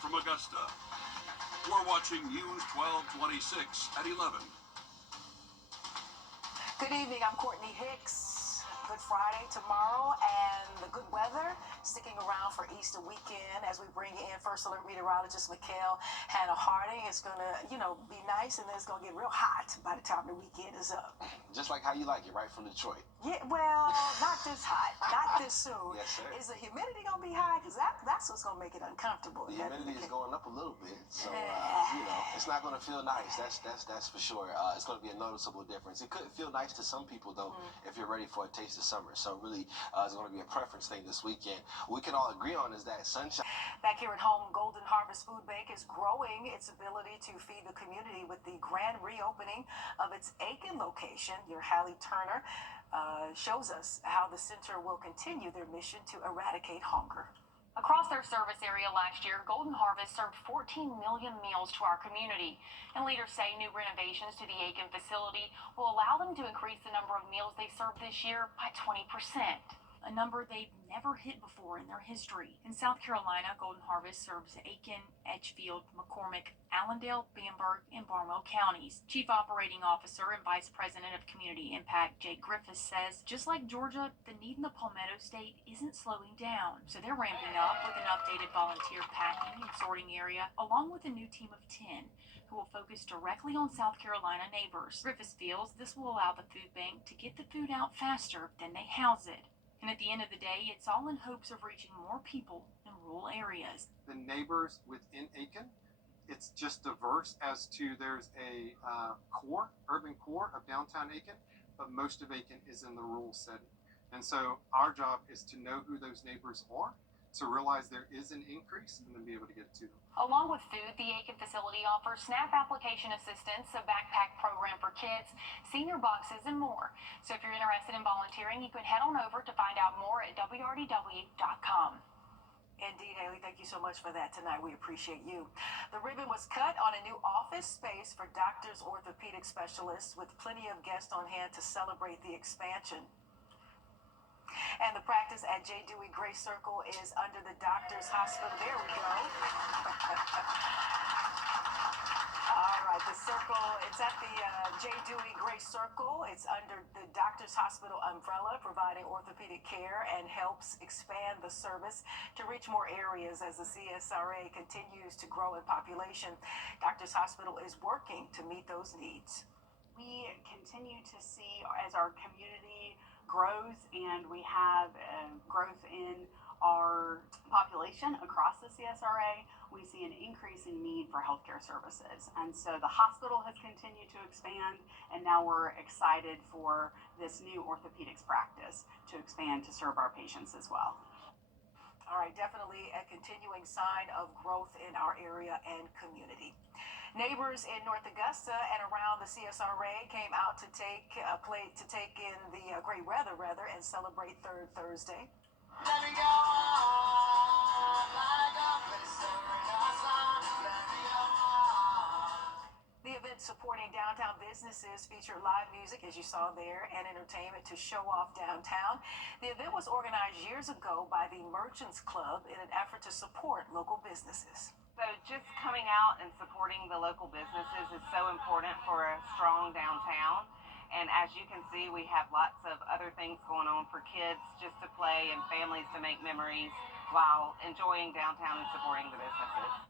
from Augusta. We're watching News 1226 at 11. Good evening, I'm Courtney Hicks. Good Friday tomorrow, and the good weather sticking around for Easter weekend as we bring in First Alert meteorologist Mikhail Hannah Harding. It's gonna, be nice, and then it's gonna get real hot by the time the weekend is up. Just like how you like it, right from Detroit. Yeah, well, not this hot, not this soon. Yes, sir. Is the humidity gonna be high? Because that's what's gonna make it uncomfortable. The humidity is going up a little bit, so it's not gonna feel nice. That's for sure. It's gonna be a noticeable difference. It could feel nice to some people though, if you're ready for a taste of summer. So really, it's gonna be a preference thing this weekend. What we can all agree on is that sunshine. Back here at home, Golden Harvest Food Bank is growing its ability to feed the community with the grand reopening of its Aiken location. Your Hallie Turner shows us how the center will continue their mission to eradicate hunger. Across their service area last year, Golden Harvest served 14 million meals to our community. And leaders say new renovations to the Aiken facility will allow them to increase the number of meals they serve this year by 20%. A number they've never hit before in their history. In South Carolina, Golden Harvest serves Aiken, Edgefield, McCormick, Allendale, Bamberg, and Barnwell counties. Chief Operating Officer and Vice President of Community Impact, Jake Griffiths, says, just like Georgia, the need in the Palmetto State isn't slowing down. So they're ramping up with an updated volunteer packing and sorting area, along with a new team of 10 who will focus directly on South Carolina neighbors. Griffiths feels this will allow the food bank to get the food out faster than they house it. And at the end of the day, it's all in hopes of reaching more people in rural areas. The neighbors within Aiken, it's just diverse as to there's a urban core of downtown Aiken, but most of Aiken is in the rural setting. And so our job is to know who those neighbors are, to realize there is an increase, and then be able to get it to them. Along with food, the Aiken facility offers SNAP application assistance, a backpack program for kids, senior boxes, and more. So if you're interested in volunteering, you can head on over to find out more at wrdw.com. Indeed, Haley, thank you so much for that tonight. We appreciate you. The ribbon was cut on a new office space for doctors, orthopedic specialists, with plenty of guests on hand to celebrate the expansion. And the practice at J. Dewey Gray Circle is under the Doctors Hospital. There we go. All right, the circle, it's at the J. Dewey Gray Circle. It's under the Doctors Hospital umbrella, providing orthopedic care and helps expand the service to reach more areas as the CSRA continues to grow in population. Doctors Hospital is working to meet those needs. We continue to see as our community grows and we have growth in our population across the CSRA, we see an increase in need for healthcare services. And so the hospital has continued to expand, and now we're excited for this new orthopedics practice to expand to serve our patients as well. All right, definitely a continuing sign of growth in our area and community. Neighbors in North Augusta and around the CSRA came out to take in the great weather, and celebrate Third Thursday. The event supporting downtown businesses featured live music, as you saw there, and entertainment to show off downtown. The event was organized years ago by the Merchants Club in an effort to support local businesses. So just coming out and supporting the local businesses is so important for a strong downtown. And as you can see, we have lots of other things going on for kids just to play and families to make memories while enjoying downtown and supporting the businesses.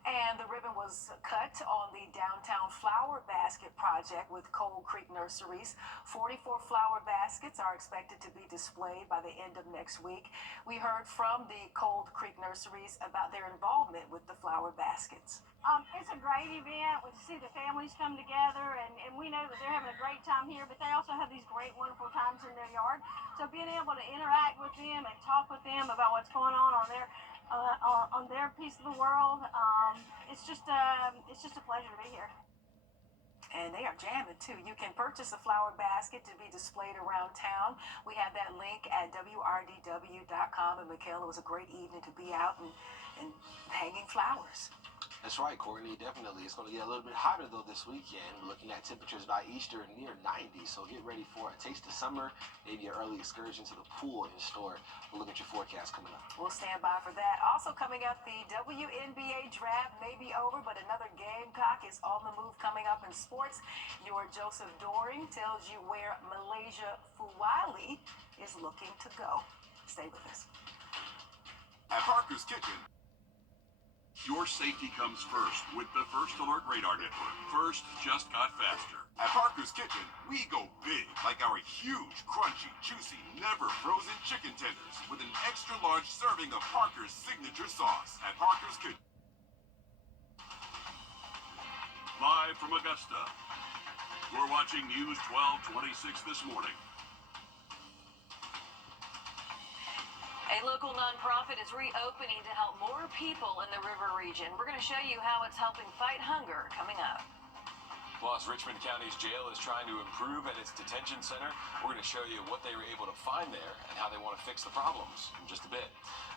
And the ribbon was cut on the Downtown Flower Basket Project with Cold Creek Nurseries. 44 flower baskets are expected to be displayed by the end of next week. We heard from the Cold Creek Nurseries about their involvement with the flower baskets. It's a great event. We see the families come together, and we know that they're having a great time here, but they also have these great, wonderful times in their yard. So being able to interact with them and talk with them about what's going on their piece of the world, it's just a pleasure to be here. And they are jamming too. You can purchase a flower basket to be displayed around town. We have that link at wrdw.com. And Michaela, it was a great evening to be out and hanging flowers. That's right, Courtney. Definitely. It's going to get a little bit hotter, though, this weekend. We're looking at temperatures by Easter near 90. So get ready for a taste of summer, maybe an early excursion to the pool in store. We'll look at your forecast coming up. We'll stand by for that. Also coming up, the WNBA draft may be over, but another Gamecock is on the move coming up in sports. Your Joseph Doring tells you where Malaysia Fuwali is looking to go. Stay with us. At Parker's Kitchen, your safety comes first with the First Alert Radar Network. First just got faster. At Parker's Kitchen, we go big, like our huge, crunchy, juicy, never frozen chicken tenders with an extra large serving of Parker's signature sauce. At Parker's Kitchen. Live from Augusta, we're watching News 1226 this morning. A local nonprofit is reopening to help more people in the river region. We're going to show you how it's helping fight hunger coming up. Plus, Richmond County's jail is trying to improve at its detention center. We're going to show you what they were able to find there and how they want to fix the problems in just a bit.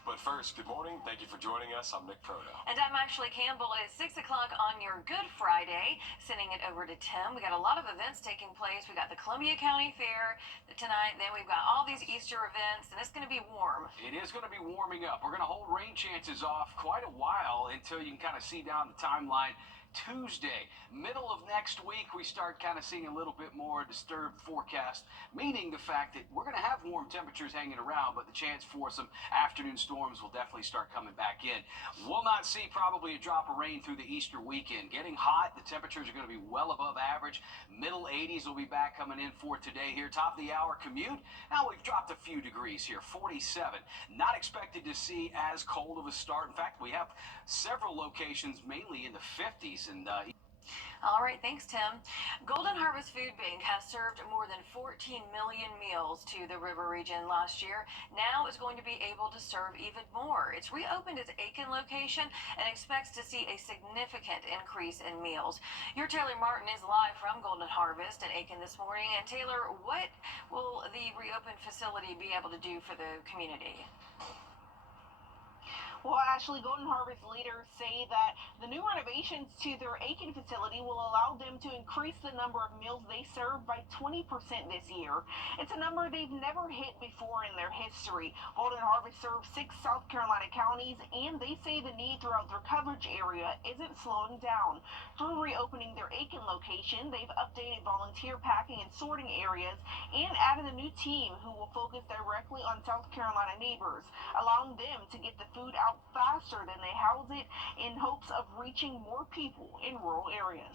But first, good morning. Thank you for joining us. I'm Nick Proto. And I'm Ashley Campbell. It's 6 o'clock on your Good Friday. Sending it over to Tim. We got a lot of events taking place. We got the Columbia County Fair tonight. Then we've got all these Easter events, and it's going to be warm. It is going to be warming up. We're going to hold rain chances off quite a while until you can kind of see down the timeline. Tuesday, middle of next week, we start kind of seeing a little bit more disturbed forecast, meaning the fact that we're going to have warm temperatures hanging around, but the chance for some afternoon storms will definitely start coming back in. We'll not see probably a drop of rain through the Easter weekend. Getting hot, the temperatures are going to be well above average. Middle 80s will be back coming in for today here. Top of the hour commute. Now we've dropped a few degrees here, 47. Not expected to see as cold of a start. In fact, we have several locations mainly in the 50s. And all right, thanks, Tim. Golden Harvest Food Bank has served more than 14 million meals to the river region last year. Now it's going to be able to serve even more. It's reopened its Aiken location and expects to see a significant increase in meals. Your Taylor Martin is live from Golden Harvest in Aiken this morning. And Taylor, what will the reopened facility be able to do for the community? Well, Ashley, Golden Harvest leaders say that the new renovations to their Aiken facility will allow them to increase the number of meals they serve by 20% this year. It's a number they've never hit before in their history. Golden Harvest serves 6 South Carolina counties, and they say the need throughout their coverage area isn't slowing down. Through reopening their Aiken location, they've updated volunteer packing and sorting areas and added a new team who will focus directly on South Carolina neighbors, allowing them to get the food out faster than they house it in hopes of reaching more people in rural areas.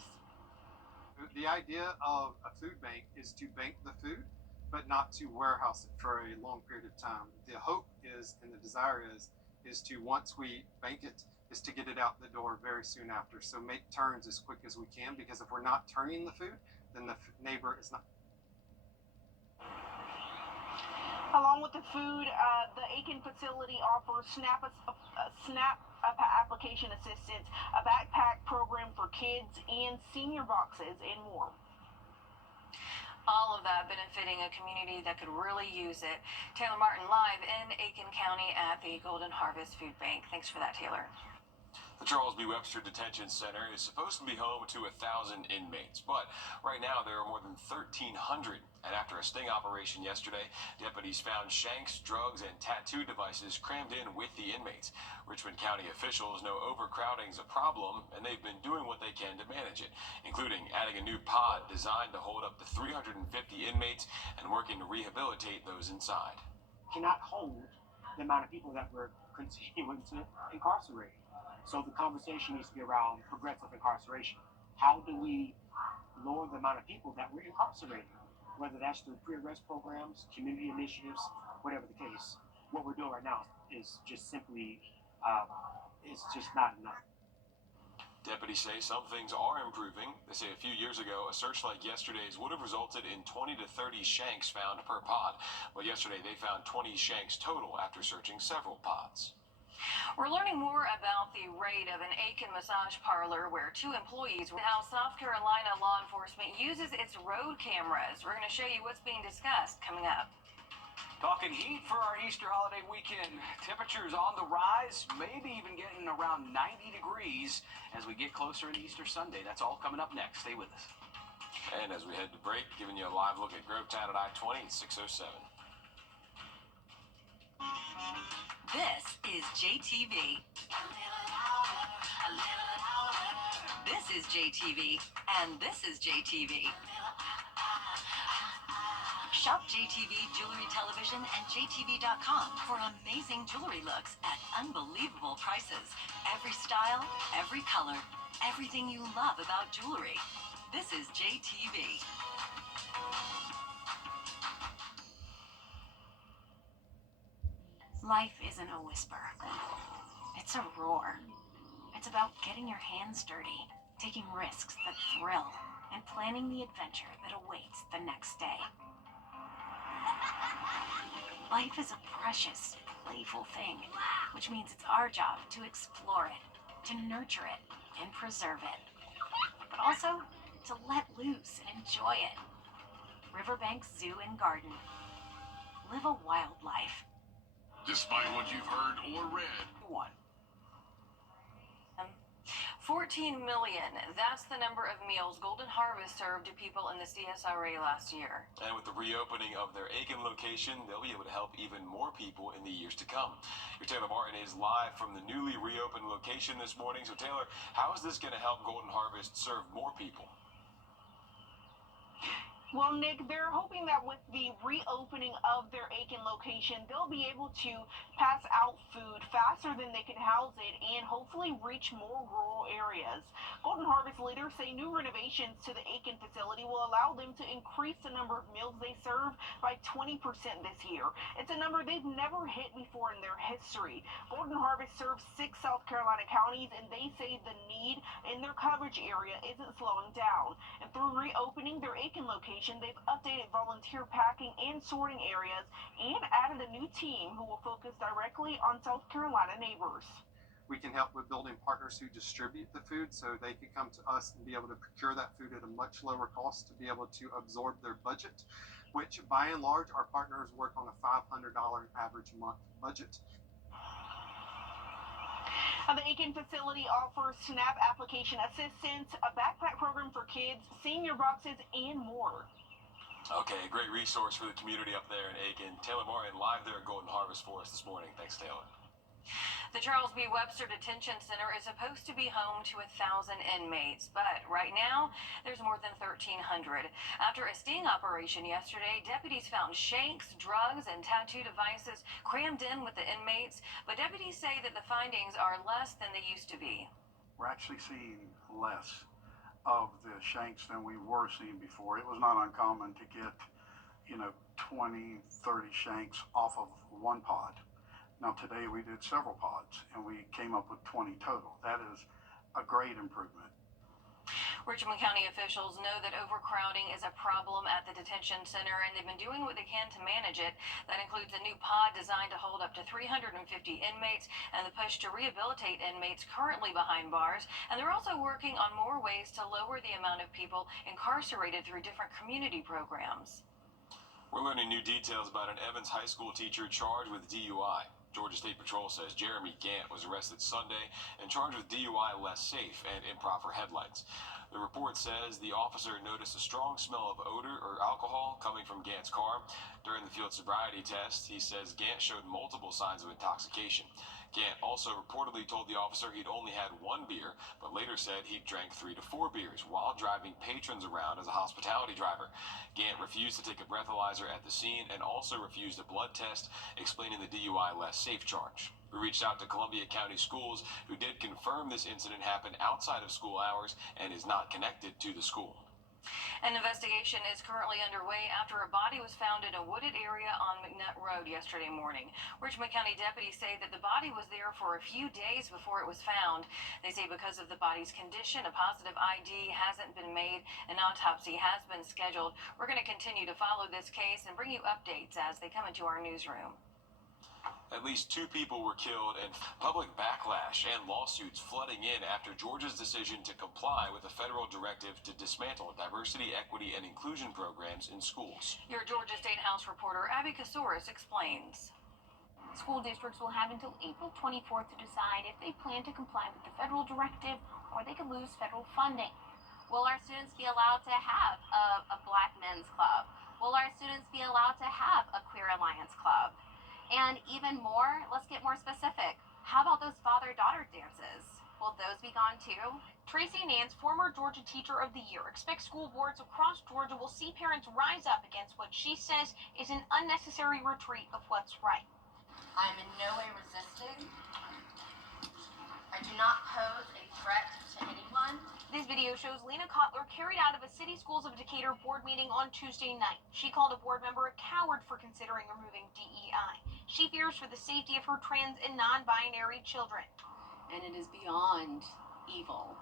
The idea of a food bank is to bank the food, but not to warehouse it for a long period of time. The hope is, and the desire is to, once we bank it, is to get it out the door very soon after. So make turns as quick as we can, because if we're not turning the food, then the neighbor is not. Along with the food, the Aiken facility offers SNAP application assistance, a backpack program for kids, and senior boxes, and more. All of that benefiting a community that could really use it. Taylor Martin live in Aiken County at the Golden Harvest Food Bank. Thanks for that, Taylor. The Charles B. Webster Detention Center is supposed to be home to 1,000 inmates, but right now there are more than 1,300. And after a sting operation yesterday, deputies found shanks, drugs, and tattoo devices crammed in with the inmates. Richmond County officials know overcrowding is a problem, and they've been doing what they can to manage it, including adding a new pod designed to hold up to 350 inmates and working to rehabilitate those inside. Cannot hold the amount of people that we're continuing to incarcerate. So the conversation needs to be around progressive incarceration. How do we lower the amount of people that we're incarcerating? Whether that's through pre-arrest programs, community initiatives, whatever the case. What we're doing right now is just simply, it's just not enough. Deputies say some things are improving. They say a few years ago, a search like yesterday's would have resulted in 20 to 30 shanks found per pod. But yesterday they found 20 shanks total after searching several pods. We're learning more about the raid of an Aiken massage parlor where 2 employees were. How South Carolina law enforcement uses its road cameras. We're going to show you what's being discussed coming up. Talking heat for our Easter holiday weekend. Temperatures on the rise, maybe even getting around 90 degrees as we get closer into Easter Sunday. That's all coming up next. Stay with us. And as we head to break, giving you a live look at Grovetown at I-20 at 6:07. This is JTV. This is JTV, and this is JTV. Shop JTV Jewelry Television and JTV.com for amazing jewelry looks at unbelievable prices. Every style, every color, everything you love about jewelry. This is JTV. Life isn't a whisper. It's a roar. It's about getting your hands dirty, taking risks that thrill, and planning the adventure that awaits the next day. Life is a precious, playful thing, which means it's our job to explore it, to nurture it, and preserve it. But also, to let loose and enjoy it. Riverbanks Zoo and Garden. Live a wild life. Despite what you've heard or read. 14 million. That's the number of meals Golden Harvest served to people in the CSRA last year. And with the reopening of their Aiken location, they'll be able to help even more people in the years to come. Your Taylor Martin is live from the newly reopened location this morning. So Taylor, how is this going to help Golden Harvest serve more people? Well, Nick, they're hoping that with the reopening of their Aiken location, they'll be able to pass out food faster than they can house it and hopefully reach more rural areas. Golden Harvest leaders say new renovations to the Aiken facility will allow them to increase the number of meals they serve by 20% this year. It's a number they've never hit before in their history. Golden Harvest serves 6 South Carolina counties, and they say the need in their coverage area isn't slowing down. And through reopening their Aiken location, they've updated volunteer packing and sorting areas and added a new team who will focus directly on South Carolina neighbors. We can help with building partners who distribute the food so they can come to us and be able to procure that food at a much lower cost to be able to absorb their budget, which by and large our partners work on a $500 average month budget. The Aiken facility offers SNAP application assistance, a backpack program for kids, senior boxes, and more. Okay, a great resource for the community up there in Aiken. Taylor Martin live there at Golden Harvest for us this morning. Thanks, Taylor. The Charles B. Webster Detention Center is supposed to be home to 1,000 inmates, but right now there's more than 1,300. After a sting operation yesterday, deputies found shanks, drugs, and tattoo devices crammed in with the inmates, but deputies say that the findings are less than they used to be. We're actually seeing less of the shanks than we were seeing before. It was not uncommon to get, 20, 30 shanks off of one pod. Now today we did several pods and we came up with 20 total. That is a great improvement. Richmond County officials know that overcrowding is a problem at the detention center, and they've been doing what they can to manage it. That includes a new pod designed to hold up to 350 inmates and the push to rehabilitate inmates currently behind bars. And they're also working on more ways to lower the amount of people incarcerated through different community programs. We're learning new details about an Evans High School teacher charged with DUI. Georgia State Patrol says Jeremy Gant was arrested Sunday and charged with DUI less safe and improper headlights. The report says the officer noticed a strong smell of odor or alcohol coming from Gant's car. During the field sobriety test, he says Gant showed multiple signs of intoxication. Gant also reportedly told the officer he'd only had 1 beer, but later said he drank 3 to 4 beers while driving patrons around as a hospitality driver. Gant refused to take a breathalyzer at the scene and also refused a blood test, explaining the DUI less safe charge. We reached out to Columbia County Schools, who did confirm this incident happened outside of school hours and is not connected to the school. An investigation is currently underway after a body was found in a wooded area on McNutt Road yesterday morning. Richmond County deputies say that the body was there for a few days before it was found. They say because of the body's condition, a positive ID hasn't been made. An autopsy has been scheduled. We're going to continue to follow this case and bring you updates as they come into our newsroom. At least 2 people were killed and public backlash and lawsuits flooding in after Georgia's decision to comply with a federal directive to dismantle diversity, equity, and inclusion programs in schools. Your Georgia State House reporter Abby Kasouris explains. School districts will have until April 24th to decide if they plan to comply with the federal directive or they could lose federal funding. Will our students be allowed to have a Black Men's Club? Will our students be allowed to have a Queer Alliance Club? And even more, let's get more specific. How about those father-daughter dances? Will those be gone too? Tracy Nance, former Georgia Teacher of the Year, expects school boards across Georgia will see parents rise up against what she says is an unnecessary retreat of what's right. I'm in no way resisting. I do not pose a threat to anyone. This video shows Lena Kotler carried out of a City Schools of Decatur board meeting on Tuesday night. She called a board member a coward for considering removing DEI. She fears for the safety of her trans and non-binary children. And it is beyond evil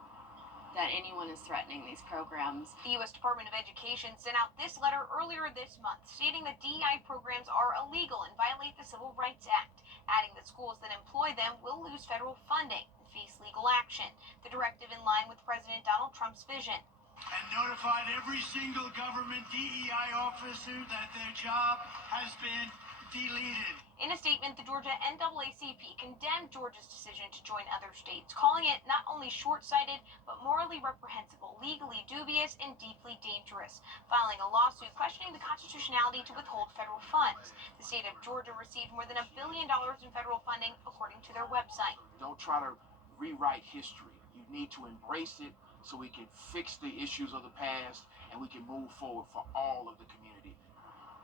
that anyone is threatening these programs. The U.S. Department of Education sent out this letter earlier this month stating that DEI programs are illegal and violate the Civil Rights Act, adding that schools that employ them will lose federal funding and face legal action. The directive in line with President Donald Trump's vision. And notified every single government DEI officer that their job has been deleted. In a statement, the Georgia NAACP condemned Georgia's decision to join other states, calling it not only short-sighted, but morally reprehensible, legally dubious, and deeply dangerous, filing a lawsuit questioning the constitutionality to withhold federal funds. The state of Georgia received more than $1 billion in federal funding, according to their website. Don't try to rewrite history. You need to embrace it so we can fix the issues of the past and we can move forward for all of the community.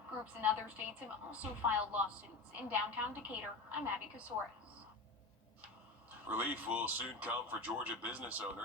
Groups in other states have also filed lawsuits. In downtown Decatur, I'm Abby Kasouris. Relief will soon come for Georgia business owners.